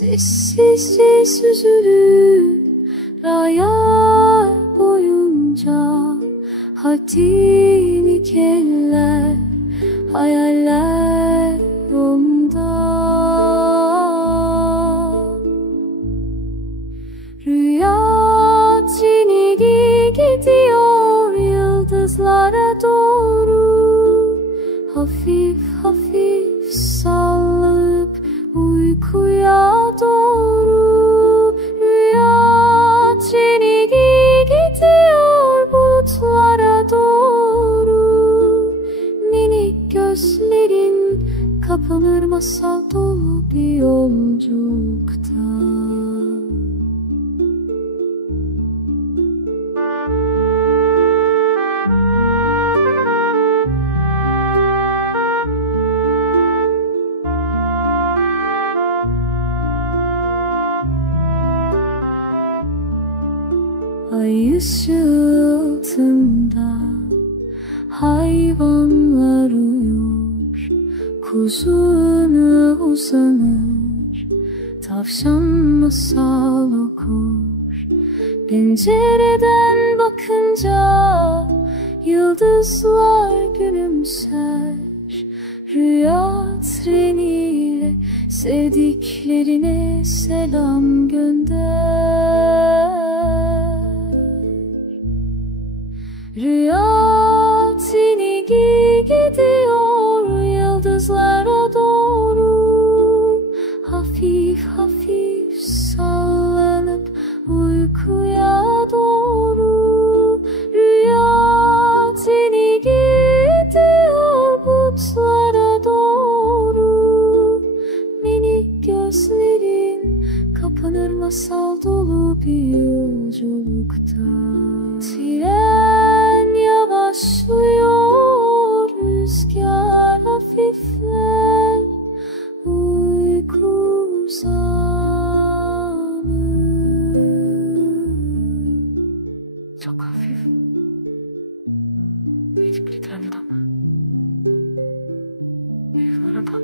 Sessizce süzülür hayal boyunca, haddini keller, hayaller onda. Rüya tüneli gidiyor yıldızlara doğru, hafif hafif sallanıp uykuya doğru. Rüya tüneli gidiyor bulutlara doğru. Minik gözlerin kapanır masal dolu bir yolculukta. Ay ışığı altında hayvanlar uyur, kuzu uzanır, tavşan masal okur. Pencereden bakınca yıldızlar gülümser. Rüya treniyle sevdiklerine selam gönder. Rüya tüneli gidiyor yıldızlara doğru, hafif hafif sallanıp uykuya doğru. Rüya tüneli gidiyor bulutlara doğru. Minik gözlerin kapanır masal dolu bir yolculukta. Tren yavaşlıyor, rüzgar hafifler, uyku uzanır. Çok hafif. Hiçbir trendan. Bir araba.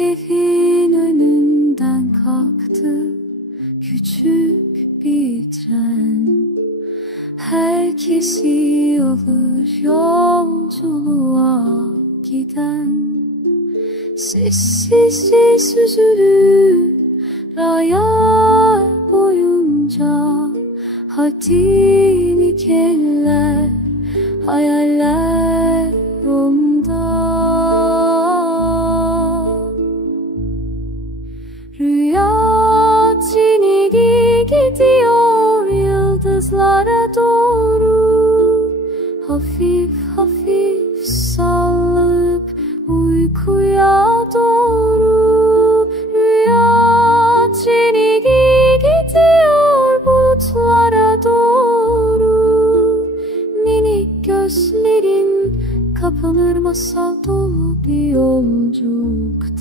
Evin önünden kalktı küçük bir tren. Herkesi alır yolculuğa giden. Sessizce süzülür hayal boyunca, haddini keller, hayaller onda. Rüya tüneli gidiyor yıldızlara doğru, hafif hafif sallanıp uykuya doğru. Rüya tüneli gidiyor bulutlara doğru. Minik gözlerin kapanır masal dolu bir yolculukta.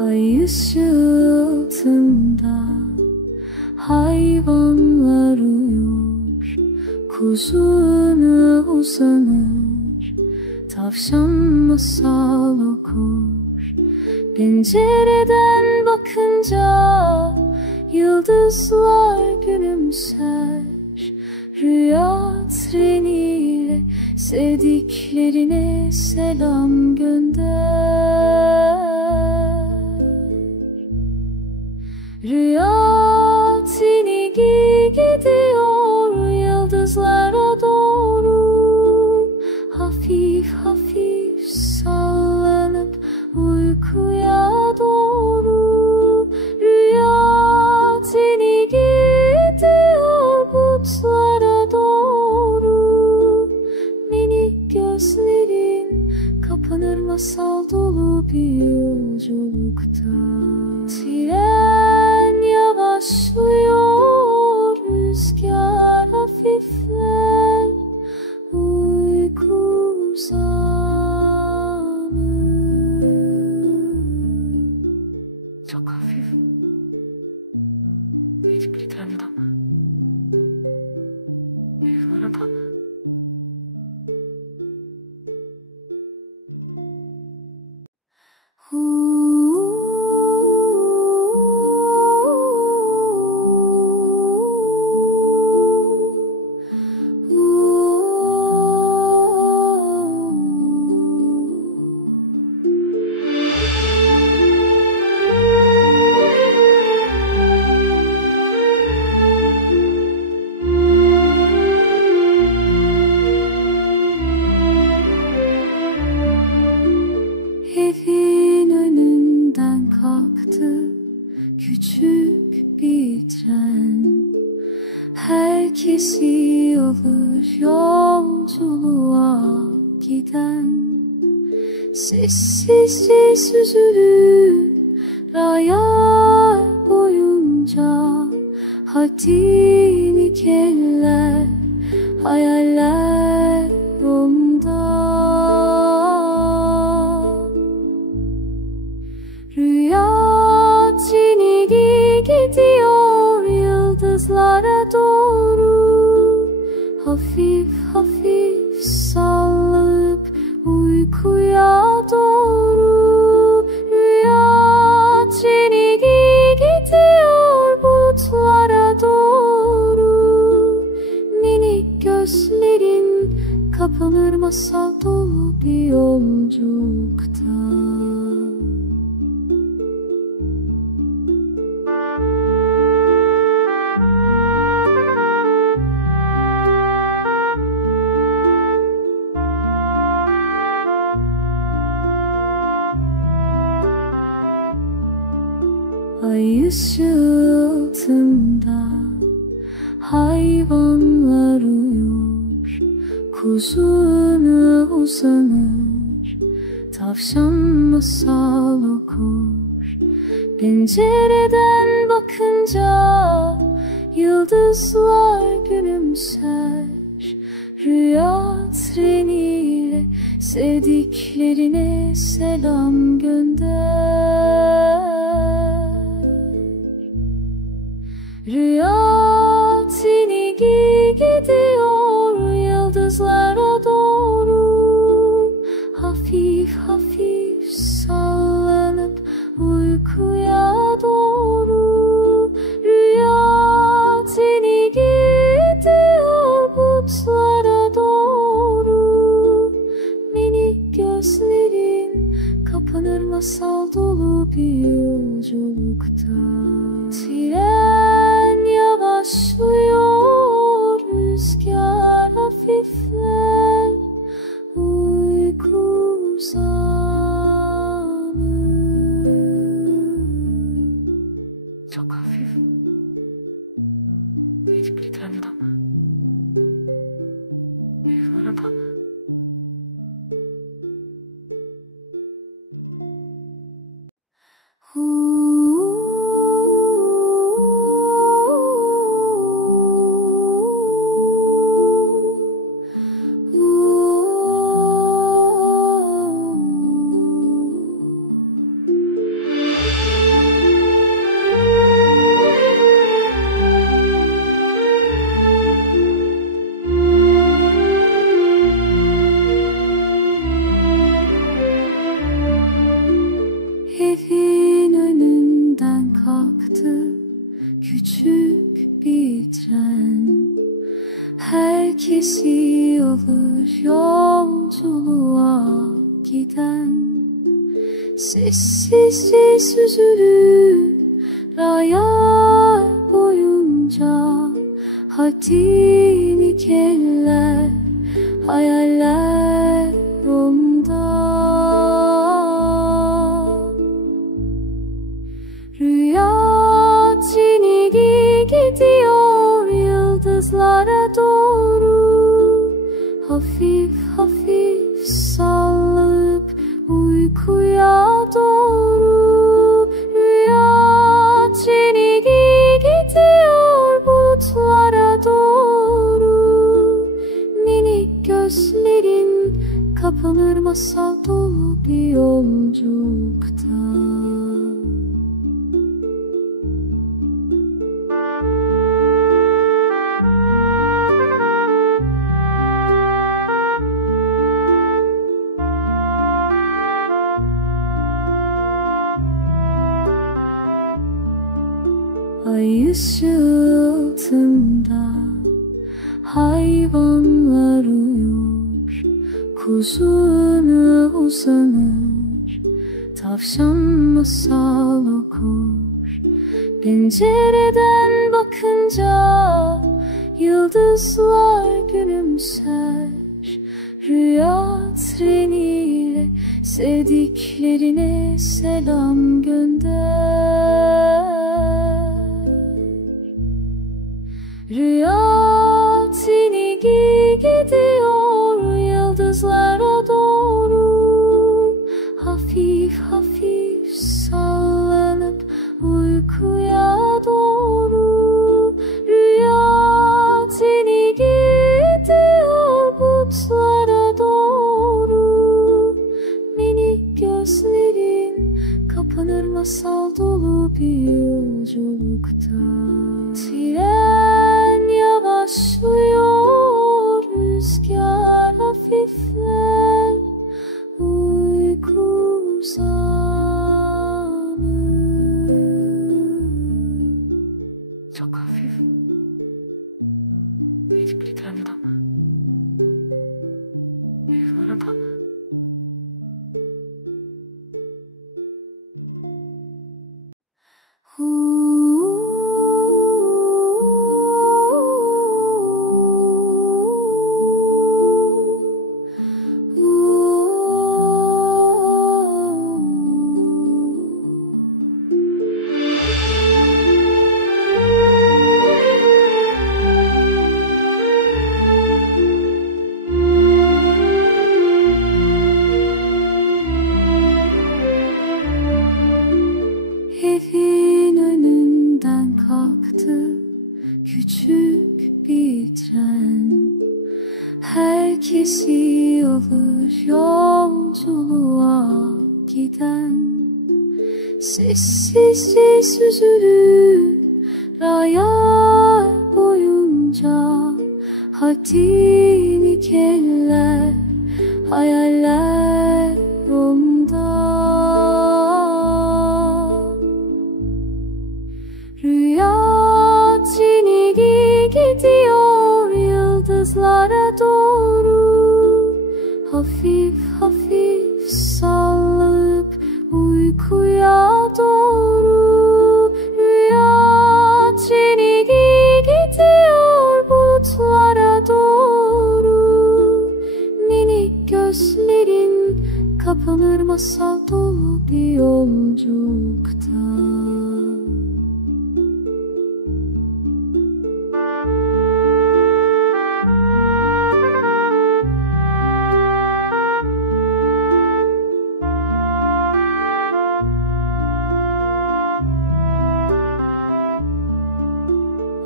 Ay ışığı altında hayvanlar uyur, kuzu uzanır, tavşan masal okur. Pencereden bakınca yıldızlar gülümser. Rüya treniyle sevdiklerine selam gönder. Rüya tüneli gidiyor yıldızlara doğru, hafif hafif sallanıp uykuya doğru. Rüya seni gidiyor bulutlara doğru. Minik gözlerin kapanır masal dolu bir yolculukta. Tren yavaşlıyor, rüzgar hafifler, uyku zamanı. Çok hafif. Minik bir trenden. Bir araba. Evin önünden kalktı küçük bir tren. Herkesi alır yolculuğa giden. Sessizce süzülür raylar boyunca. Hadi eller, hayaller onda. Rüya treni gidiyor yıldızlara doğru. Hafif hafif sallanıp uykuya doğru. Rüya treni gidiyor bulutlara doğru. Minik gözlerin kapanır masal dolu bir yolculukta. Ay ışığı altında hayvanlar uyur. Kuzu uzanır, tavşan masal okur. Pencereden bakınca yıldızlar gülümser. Rüya treniyle sevdiklerine selam gönder. Rüya treni gidiyor yıldızlara doğru. Hafif hafif sallanıp uykuya doğru. Rüya treni gidiyor bulutlara doğru. Minik gözlerin kapanır masal dolu bir yolculukta. Tren yavaşlıyor, rüzgar hafifler, uyku zamanı. Çok hafif. Minik bir trenden. Bir araba. Evin önünden kalktı küçük bir tren. Herkesi alır yolculuğa giden. Sessizce süzülür raylar boyunca. Hadi eller, hayaller kapanır masal dolu bir yolculukta. Ay ışığı altında hayvanlar uyur, kuzu öne uzanır, tavşan masal okur. Pencereden bakınca yıldızlar gülümser, rüya treniyle sevdiklerine selam gönder. Rüya treni gidiyor yıldızlara doğru, hafif hafif sallanıp uykuya doğru. Rüya treni gidiyor bulutlara doğru. Minik gözlerin kapanır masal dolu bir yolculukta. Tren yavaşlıyor, rüzgar hafifler, uyku uzanır. Çok hafif, hiçbir trenden, bir araban. Evin önünden kalktı küçük bir tren. Herkesi alır yolculuğa giden. Sessizce süzülür raylar boyunca. Haddini keller, hayaller onda. Rüya treni gidiyor yıldızlara doğru, hafif hafif sallanıp uykuya doğru. Rüya treni gidiyor bulutlara doğru. Minik gözlerin kapanır masal dolu bir yolculukta.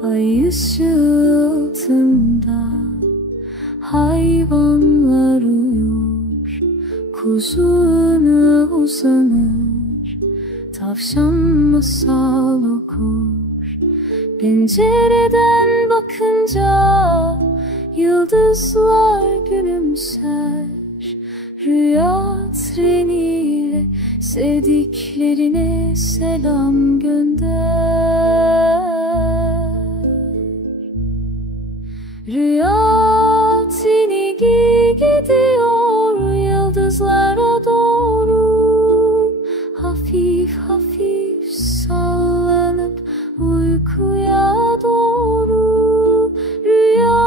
Ay ışığı altında hayvanlar uyur, kuzu öne uzanır, tavşan masal okur. Pencereden bakınca yıldızlar gülümser, rüya treniyle sevdiklerine selam gönder. Rüya treni gidiyor yıldızlara doğru, hafif hafif sallanıp uykuya doğru. Rüya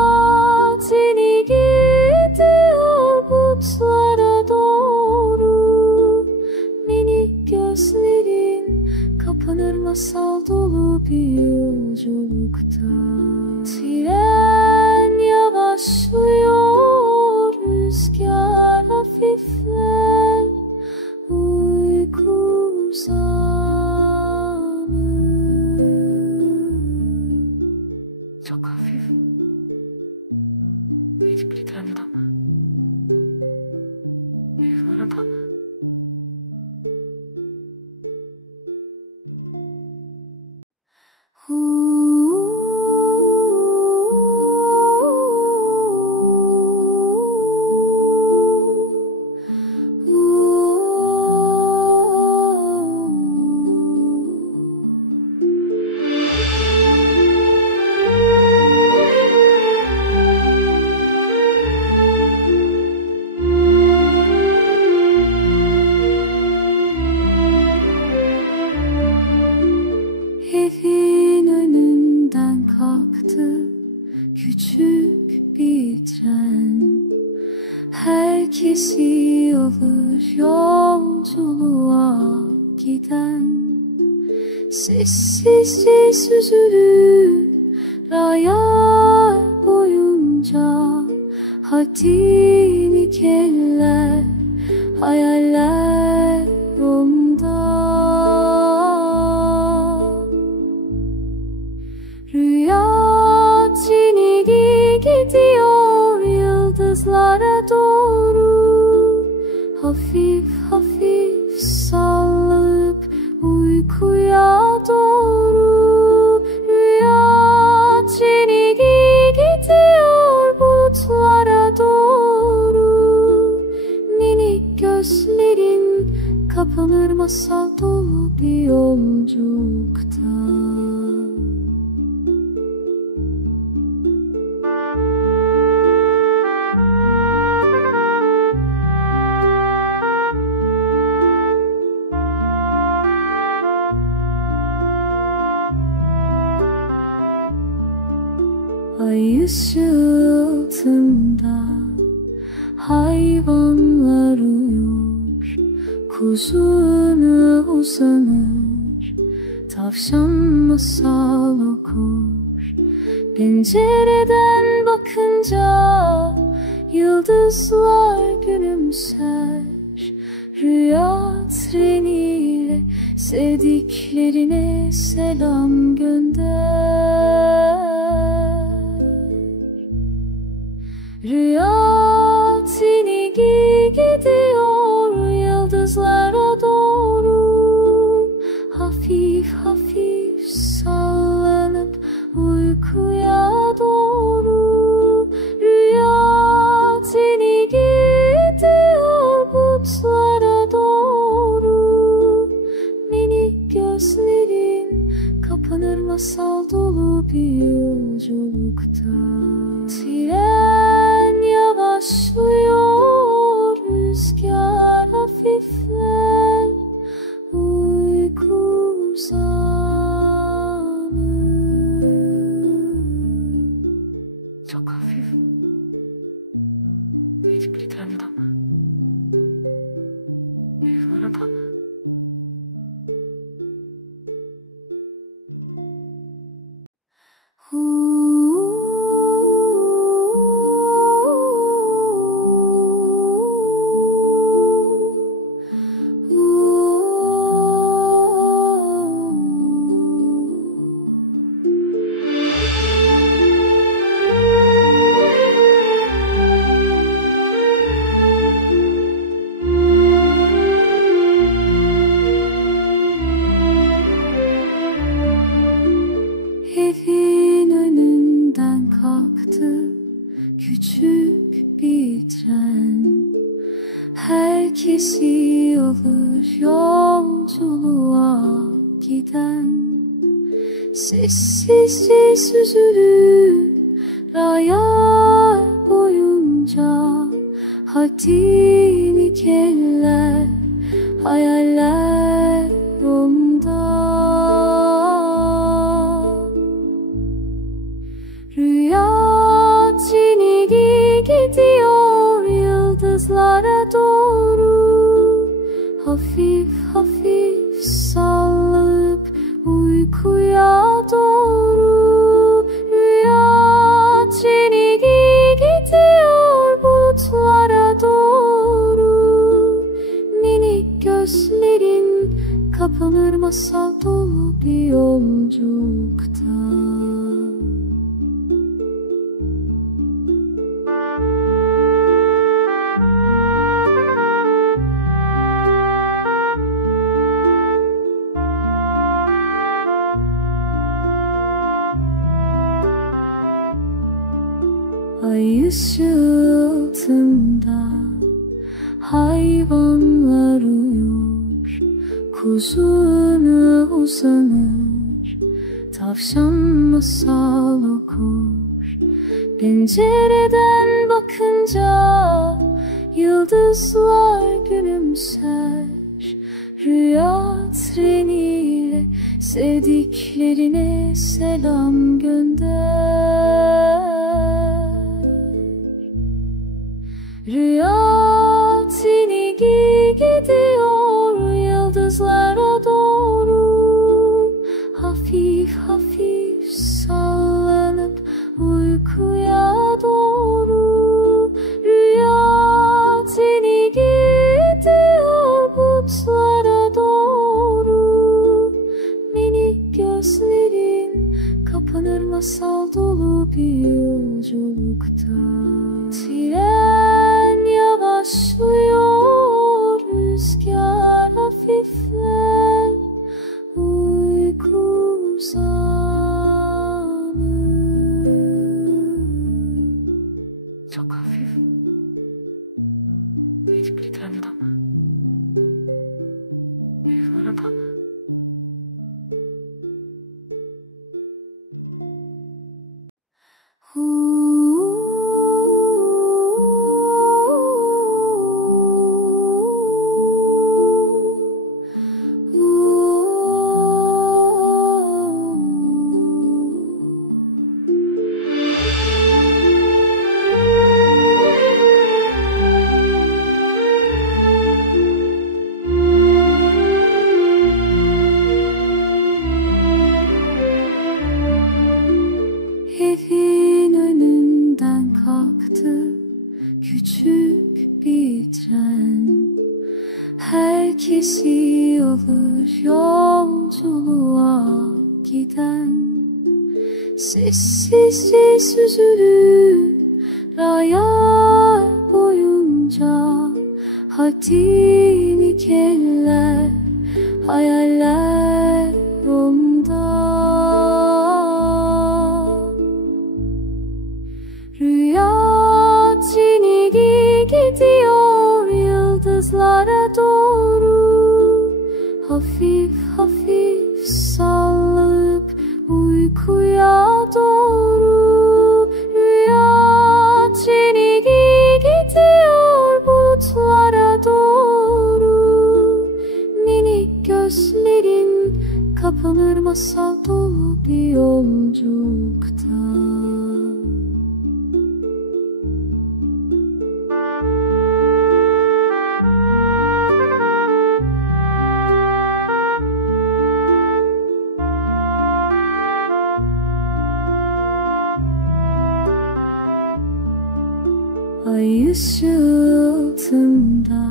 treni gidiyor bulutlara doğru. Minik gözlerin kapanır masal dolu bir yolculukta. Tren yavaşlıyor, rüzgar hafifler, uyku uzanır. Çok hafif, hiçbir trenden, Merhaba. Evin önünden kalktı küçük bir tren. Herkesi alır yolculuğa giden. Sessizce süzülür raylar boyunca. Hadi eller, hayaller onda. Rüya tüneli gidiyor yıldızlara doğru. Hafif hafif sallanıp uykuya doğru. Rüya tüneli gidiyor bulutlara doğru. Minik gözlerin kapanır masal dolu bir yolculukta. Ay ışığı altında hayvanlar uyur. Kuzu öne uzanır, tavşan masal okur. Pencereden bakınca yıldızlar gülümser. Rüya treniyle sevdiklerine selam gönder. Rüya tüneli gidiyor yıldızlara doğru. Hafif hafif sallanıp uykuya doğru. Rüya tüneli gidiyor bulutlara doğru. Minik gözlerin kapanır masal dolu bir yolculukta. Tren yavaşlıyor, rüzgar hafifler, uyku uzanır. Çok hafif. Minik bir trenden. Merhaba. Evin önünden kalktı küçük bir tren. Herkesi alır yolculuğa giden. Sessizce süzülür raylar boyunca. Hadi eller, hayaller onda. Rüya tüneli gidiyor yıldızlara doğru. Hafif hafif sallanıp uykuya doğru. Rüya tüneli gidiyor bulutlara doğru. Minik gözlerin kapanır masal dolu bir yolculukta. Hayvanlar uyur, kuzu öne uzanır, tavşan masal okur. Pencereden bakınca yıldızlar gülümser. Rüya treniyle sevdiklerine selam gönder. Rüya treni gidiyor yıldızlara doğru. Hafif hafif sallanıp uykuya doğru. Rüya treni gidiyor bulutlara doğru. Minik gözlerin kapanır masal dolu bir yolculukta. Tren yavaşlıyor, rüzgar hafifler, uyku uzanır. Çok hafif. Hiçbir tanıdım. Bir araba. Evin önünden kalktı küçük bir tren. Herkesi alır yolculuğa giden. Sessizce süzülür raylar boyunca. Haddini keller, hayaller onda. Rüya treni gidiyor yıldızlara doğru. Hafif hafif sallayıp uykuya doğru. Rüya treni gidiyor bulutlara doğru. Minik gözlerin kapanır masal dolu bir yolculukta. Ay ışığı altında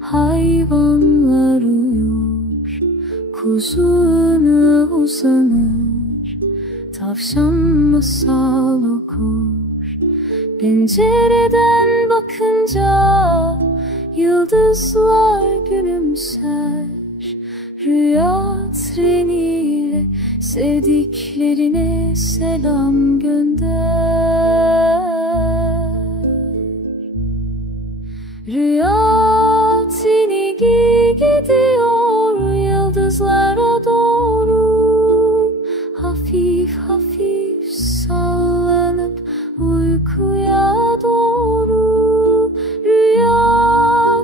hayvanlar uyur, kuzu öne uzanır, tavşan masal okur. Pencereden bakınca yıldızlar gülümser. Rüya treniyle sevdiklerine selam gönder. Rüya treni gidiyor yıldızlara doğru. Hafif hafif sallanıp uykuya doğru. Rüya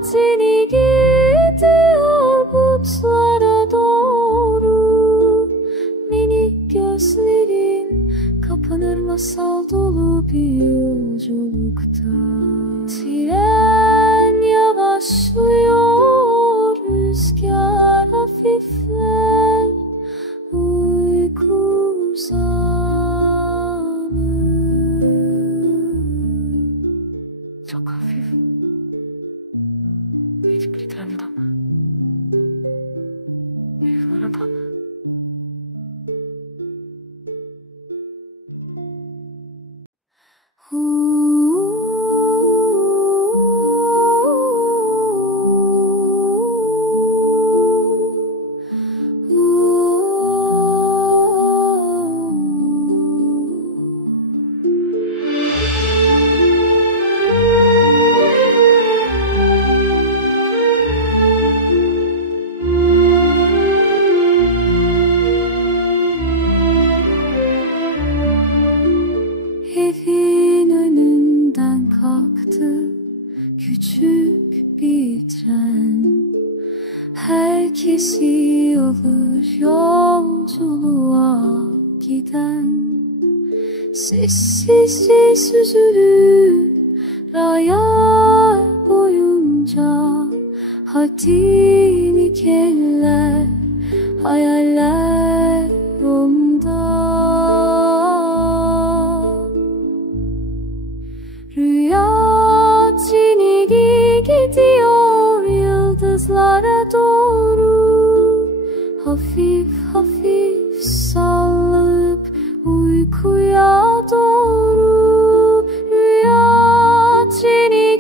treni gidiyor bulutlara doğru. Minik gözlerin kapanır masal dolu bir yolculukta. Tren yavaşlıyor, rüzgar hafifler, uyku uzanır. Çok hafif. Hiçbir tanıdım. Bir araba. Sessizce süzülür raya boyunca, haddini keller, hayaller onda. Rüya tüneli gidiyor yıldızlara doğru, hafif hafif sallanıp uykuya doğru. Rüya treni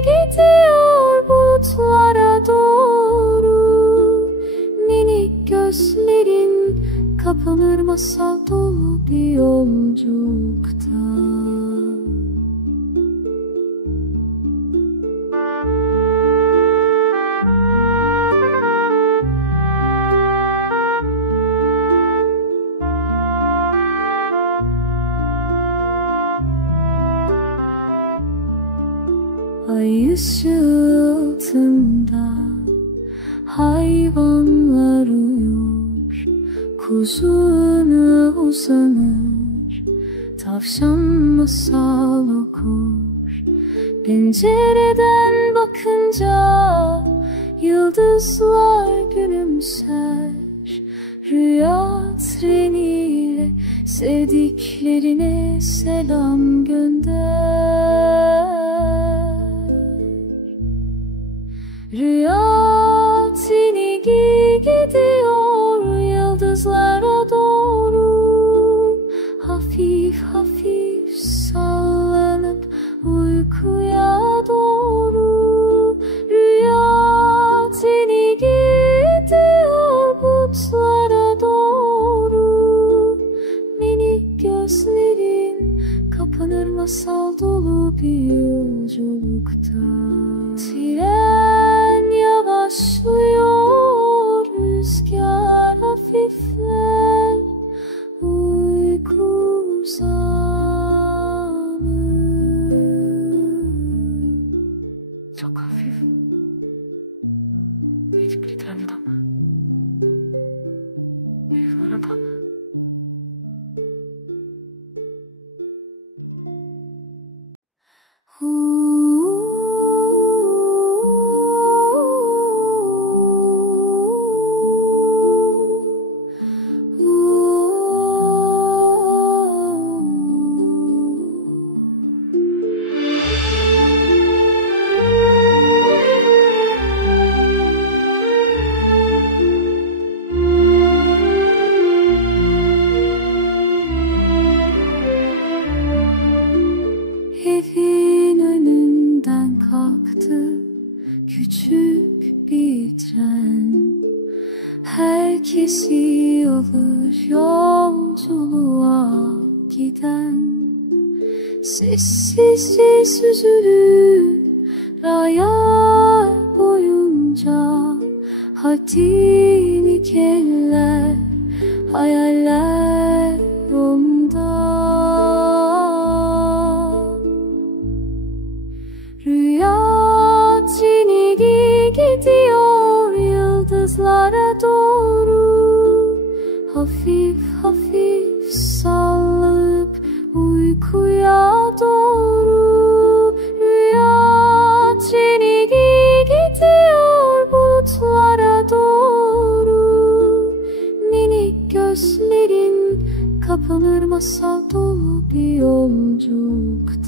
gidiyor bulutlara doğru. Minik gözlerin kapanır masal dolu bir yolculukta. Ay ışıltında hayvanlar uyur, kuzu uzanır, tavşan masal okur. Pencereden bakınca yıldızlar gülümser. Rüya treniyle sevdiklerine selam gönder. Rüya treni gidiyor yıldızlara doğru, hafif hafif sallanıp uykuya doğru. Rüya treni gidiyor bulutlara doğru. Minik gözlerin kapanır masal dolu bir yolculukta. Tren yavaşlıyor, rüzgar hafifler, uyku uzanır. Çok hafif, minik bir trenden evlere bak. Evin önünden kalktı küçük bir tren. Herkesi alır yolculuğa giden. Sessizce süzülür raya boyunca, haddini keller, hayaller onda. Rüya treni gidiyor yıldızlara doğru, hafif hafif sallanıp uykuya doğru. Rüya treni gidiyor bulutlara doğru. Minik gözlerin kapanır masal dolu bir yolculukta.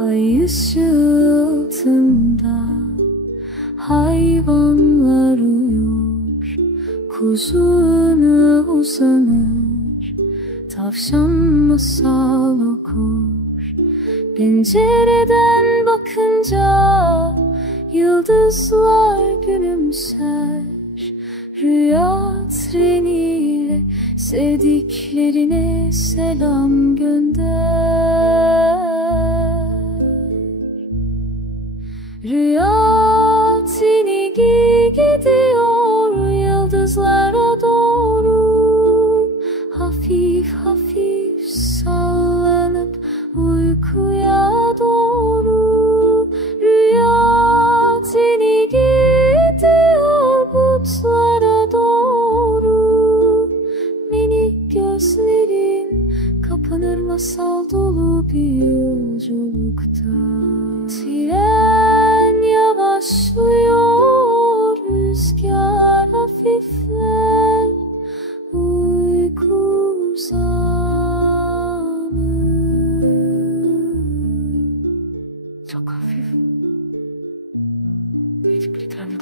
Ay ışıltında hayvanlar uyur, kuzu uzanır, tavşan masal okur. Pencereden bakınca yıldızlar gülümser. Rüya treniyle sevdiklerine selam gönder. Rüya treni gidiyor yıldızlara doğru, kapanır masal dolu bir yolculukta. Tren yavaşlıyor, rüzgar hafifler, uyku uzanır. Çok hafif. Hiçbir tane